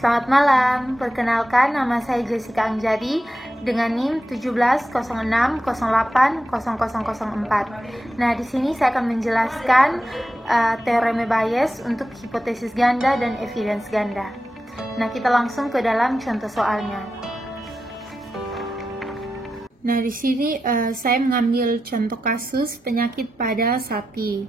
Selamat malam, perkenalkan nama saya Jessica Angjadi dengan NIM 1706080004. Nah, di sini saya akan menjelaskan teorema Bayes untuk hipotesis ganda dan evidence ganda. Nah, kita langsung ke dalam contoh soalnya. Nah, di sini saya mengambil contoh kasus penyakit pada sapi.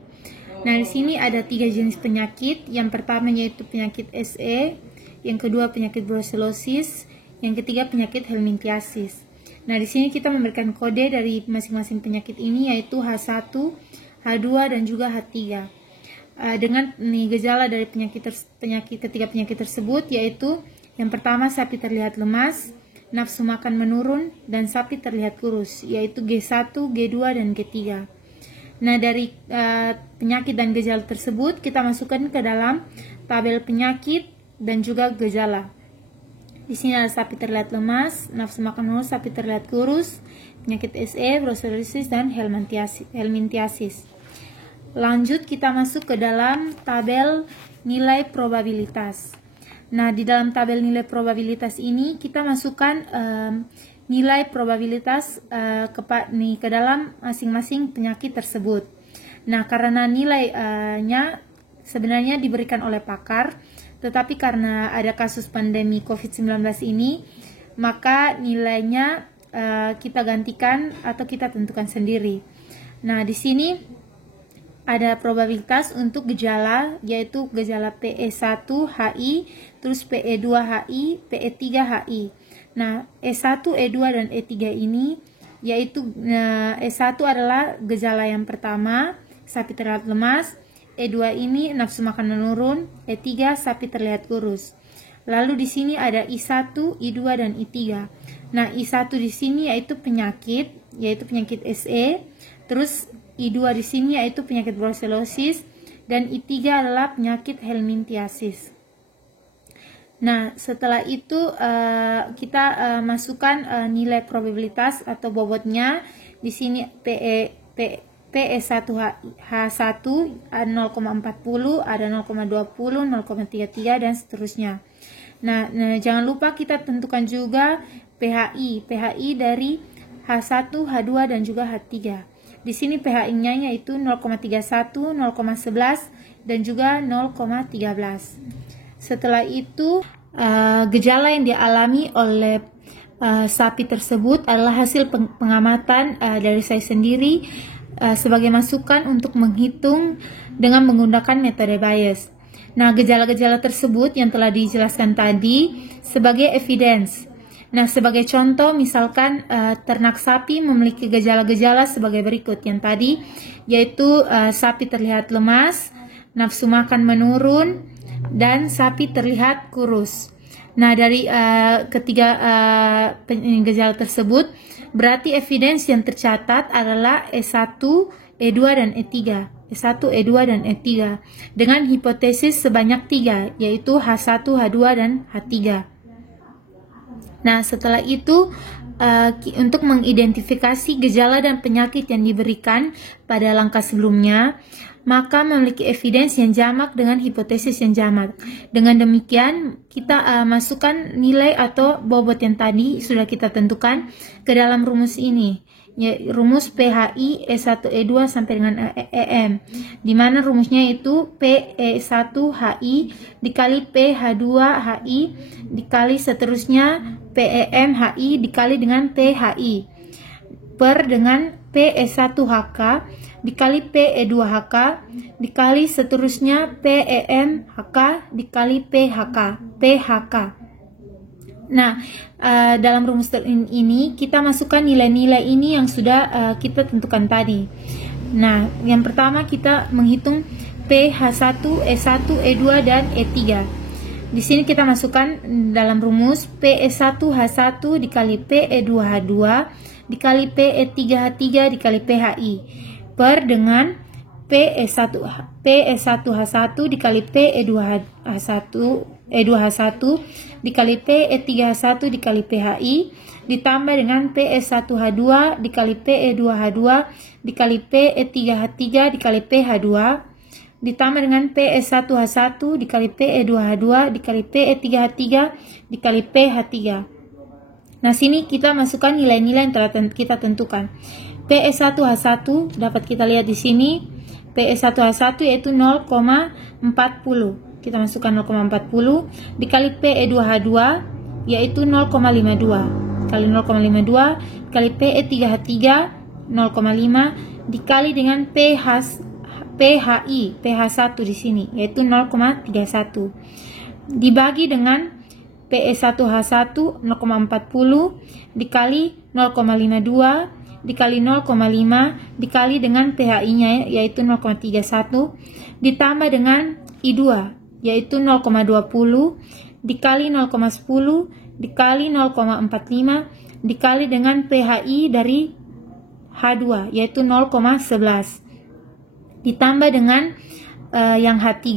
Nah, di sini ada 3 jenis penyakit. Yang pertama yaitu penyakit SE, yang kedua penyakit brucellosis, yang ketiga penyakit helminthiasis. Nah, di sini kita memberikan kode dari masing-masing penyakit ini yaitu H1, H2 dan juga H3. Dengan gejala dari ketiga penyakit tersebut yaitu yang pertama sapi terlihat lemas, nafsu makan menurun, dan sapi terlihat kurus, yaitu G1, G2, dan G3. Nah, dari penyakit dan gejala tersebut kita masukkan ke dalam tabel penyakit dan juga gejala. Di sini ada sapi terlihat lemas, nafsu makan menurun, sapi terlihat kurus, penyakit SE, brucellosis, dan helminthiasis. Lanjut kita masuk ke dalam tabel nilai probabilitas. Nah, di dalam tabel nilai probabilitas ini kita masukkan nilai probabilitas ke dalam masing-masing penyakit tersebut. Nah, karena nilainya sebenarnya diberikan oleh pakar, tetapi karena ada kasus pandemi COVID-19 ini, maka nilainya kita gantikan atau kita tentukan sendiri. Nah, di sini ada probabilitas untuk gejala, yaitu gejala PE1HI, terus PE2HI, PE3HI. Nah, E1, E2, dan E3 ini, yaitu E1 adalah gejala yang pertama, sapi terlihat lemas, E2 ini nafsu makan menurun, E3 sapi terlihat kurus. Lalu di sini ada I1, I2, dan I3. Nah, I1 di sini yaitu penyakit SE, terus I2 di sini yaitu penyakit brucellosis, dan I3 adalah penyakit helminthiasis. Nah, setelah itu kita masukkan nilai probabilitas atau bobotnya. Di sini PE1H1 ada 0,40, ada 0,20, 0,33, dan seterusnya. Nah, jangan lupa kita tentukan juga PHI dari H1, H2, dan juga H3. Di sini PHI-nya yaitu 0,31, 0,11, dan juga 0,13. Setelah itu, gejala yang dialami oleh sapi tersebut adalah hasil pengamatan dari saya sendiri sebagai masukan untuk menghitung dengan menggunakan metode Bayes. Nah, gejala-gejala tersebut yang telah dijelaskan tadi sebagai evidence. Nah, sebagai contoh, misalkan ternak sapi memiliki gejala-gejala sebagai berikut yang tadi, yaitu sapi terlihat lemas, nafsu makan menurun, dan sapi terlihat kurus. Nah, dari ketiga gejala tersebut, berarti evidence yang tercatat adalah E1, E2, dan E3. E1, E2, dan E3 dengan hipotesis sebanyak 3, yaitu H1, H2, dan H3. Nah, setelah itu untuk mengidentifikasi gejala dan penyakit yang diberikan pada langkah sebelumnya, maka memiliki evidence yang jamak dengan hipotesis yang jamak. Dengan demikian, kita masukkan nilai atau bobot yang tadi sudah kita tentukan ke dalam rumus ini. Ya, rumus PHI E1 E2 sampai dengan EM, di mana rumusnya itu PE1HI dikali PH2HI dikali seterusnya PEMHI dikali dengan PHI per dengan PE1HK dikali PE2HK dikali seterusnya PEMHK dikali PHK. Nah, dalam rumus ini kita masukkan nilai-nilai ini yang sudah kita tentukan tadi. Nah, yang pertama kita menghitung PH1, E1, E2, dan E3. Di sini kita masukkan dalam rumus PE1H1 dikali PE2H2 dikali PE3H3 dikali PHI per dengan PE1H1 dikali PE2H1 dikali PE3H1 dikali PHI ditambah dengan PE1H2 dikali PE2H2 dikali PE3H3 dikali PH2 ditambah dengan PE1H1 dikali PE2H2 dikali PE3H3 dikali PH3. Nah, sini kita masukkan nilai-nilai yang telah kita tentukan. PE1H1 dapat kita lihat di sini. PE1H1 yaitu 0,40. Kita masukkan 0,40 dikali PE2H2 yaitu 0,52. Kali 0,52 kali PE3H3 0,5 dikali dengan PH1 di sini yaitu 0,31 dibagi dengan PE1H1 0,40 dikali 0,52 dikali 0,5 dikali dengan PHI-nya yaitu 0,31 ditambah dengan I2 yaitu 0,20 dikali 0,10 dikali 0,45 dikali dengan PHI dari H2 yaitu 0,11 ditambah dengan yang H3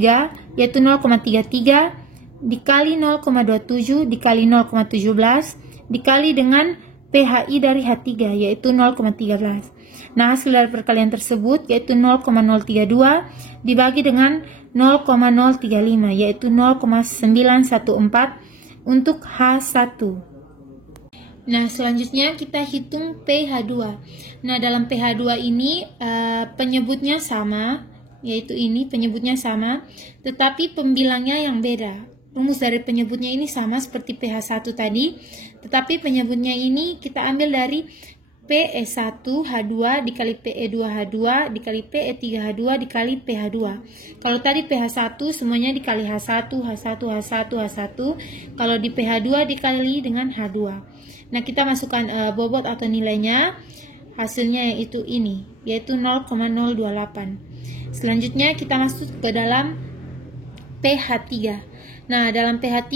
yaitu 0,33 dikali 0,27 dikali 0,17 dikali dengan PHI dari H3 yaitu 0,13. Nah, hasil dari perkalian tersebut yaitu 0,032 dibagi dengan 0,035 yaitu 0,914 untuk H1. Nah, selanjutnya kita hitung PH2. Nah, dalam PH2 ini penyebutnya sama, yaitu ini penyebutnya sama, tetapi pembilangnya yang beda. Rumus dari penyebutnya ini sama seperti PH1 tadi, tetapi penyebutnya ini kita ambil dari PE1H2 dikali PE2H2 dikali PE3H2 dikali PH2. Kalau tadi PH1 semuanya dikali H1, H1, H1, H1. Kalau di PH2 dikali dengan H2. Nah, kita masukkan bobot atau nilainya, hasilnya yaitu ini, yaitu 0,028. Selanjutnya kita masuk ke dalam PH3. Nah, dalam PH3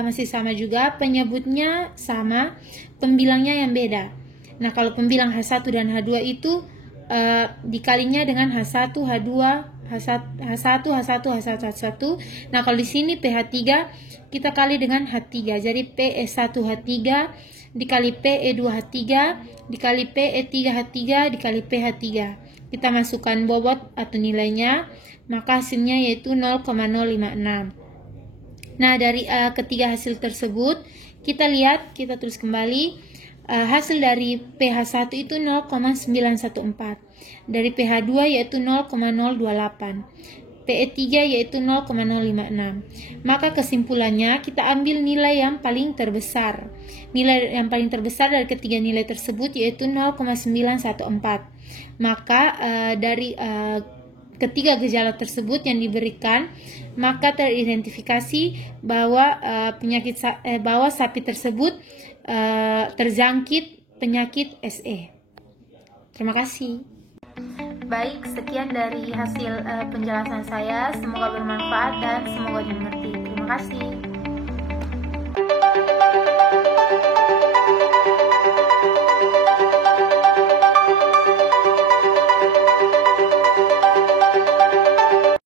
masih sama juga, penyebutnya sama, pembilangnya yang beda. Nah, kalau pembilang H1 dan H2 itu dikalinya dengan H1, H2, H1, H1, H1, H1. Nah, kalau di sini PH3 kita kali dengan H3. Jadi PE1H3 dikali PE2H3 dikali PE3H3 dikali PH3. Kita masukkan bobot atau nilainya, maka hasilnya yaitu 0,056. Nah, dari ketiga hasil tersebut kita lihat, kita tulis kembali hasil dari PH1 itu 0,914, dari PH2 yaitu 0,028, PE3 yaitu 0,056. Maka kesimpulannya kita ambil nilai yang paling terbesar. Nilai yang paling terbesar dari ketiga nilai tersebut yaitu 0,914. Maka dari ketiga gejala tersebut yang diberikan, maka teridentifikasi bahwa bahwa sapi tersebut terjangkit penyakit SE. Terima kasih. Baik, sekian dari hasil penjelasan saya. Semoga bermanfaat dan semoga dimengerti. Terima kasih.